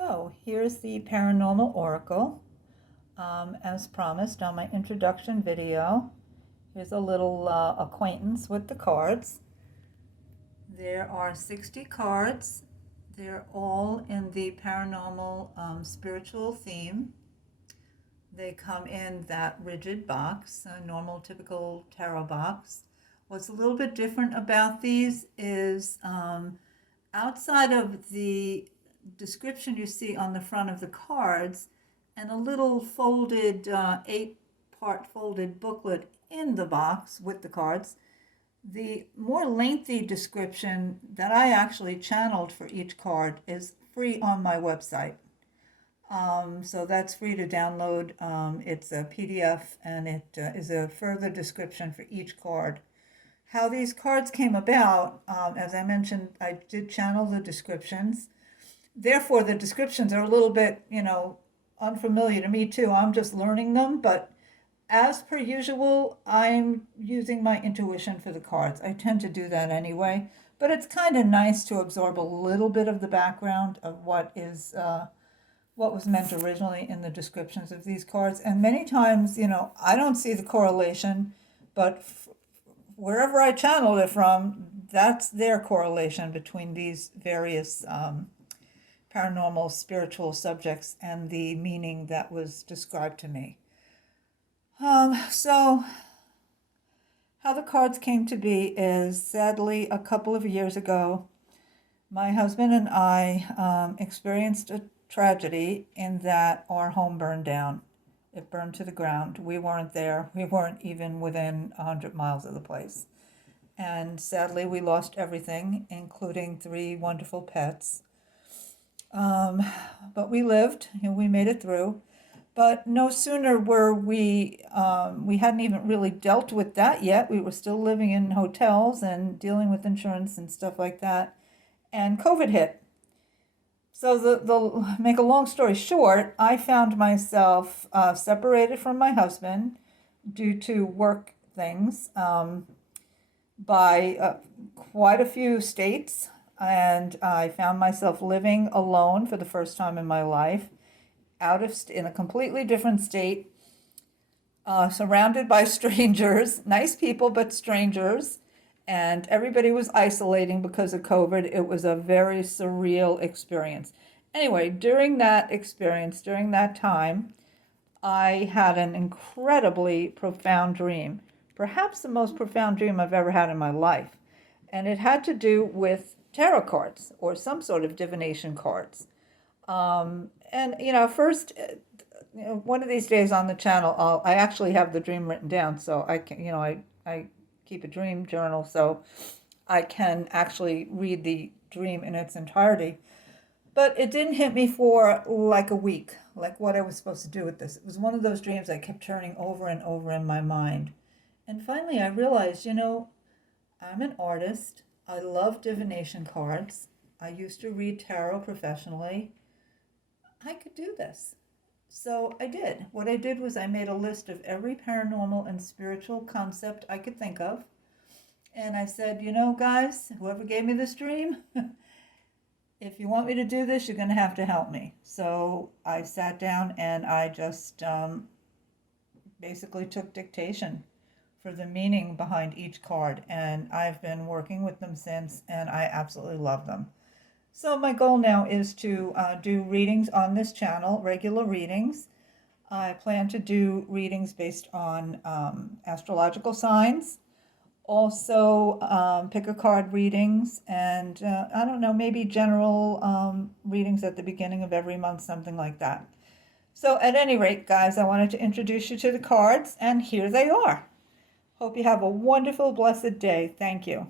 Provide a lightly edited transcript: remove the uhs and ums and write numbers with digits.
So here's the Paranormal Oracle. As promised on my introduction video, here's a little acquaintance with the cards. There are 60 cards. They're all in the paranormal spiritual theme. They come in that rigid box, a normal typical tarot box. What's a little bit different about these is outside of the description you see on the front of the cards and a little folded 8-part folded booklet in the box with the cards, the more lengthy description that I actually channeled for each card is free on my website. So that's free to download. It's a PDF and it is a further description for each card. How these cards came about, as I mentioned, I did channel the descriptions. Therefore, the descriptions are a little bit, unfamiliar to me too. I'm just learning them, but as per usual, I'm using my intuition for the cards. I tend to do that anyway, but it's kind of nice to absorb a little bit of the background of what was meant originally in the descriptions of these cards. And many times, I don't see the correlation, but wherever I channeled it from, that's their correlation between these various paranormal spiritual subjects and the meaning that was described to me. So how the cards came to be is, sadly, a couple of years ago, my husband and I experienced a tragedy in that our home burned down. It burned to the ground. We weren't there. We weren't even within 100 miles of the place. And sadly, we lost everything, including 3 wonderful pets. But we lived, and we made it through. But no sooner were we hadn't even really dealt with that yet. We were still living in hotels and dealing with insurance and stuff like that. And COVID hit. So the make a long story short, I found myself separated from my husband due to work things by quite a few states. And I found myself living alone for the first time in my life, in a completely different state, surrounded by strangers, nice people, but strangers. And everybody was isolating because of COVID. It was a very surreal experience. Anyway, during that experience, during that time, I had an incredibly profound dream, perhaps the most profound dream I've ever had in my life. And it had to do with tarot cards or some sort of divination cards. First, one of these days on the channel, I actually have the dream written down, so I can, I keep a dream journal, so I can actually read the dream in its entirety. But it didn't hit me for like a week, like what I was supposed to do with this. It was one of those dreams I kept turning over and over in my mind. And finally I realized, I'm an artist. I love divination cards. I used to read tarot professionally. I could do this. So I did. What I did was I made a list of every paranormal and spiritual concept I could think of. And I said, guys, whoever gave me this dream, if you want me to do this, you're going to have to help me. So I sat down and I just basically took dictation for the meaning behind each card. And I've been working with them since, and I absolutely love them. So my goal now is to do readings on this channel, regular readings. I plan to do readings based on astrological signs, also pick a card readings, and I don't know, maybe general readings at the beginning of every month, something like that. So at any rate, guys, I wanted to introduce you to the cards, and here they are. Hope you have a wonderful, blessed day. Thank you.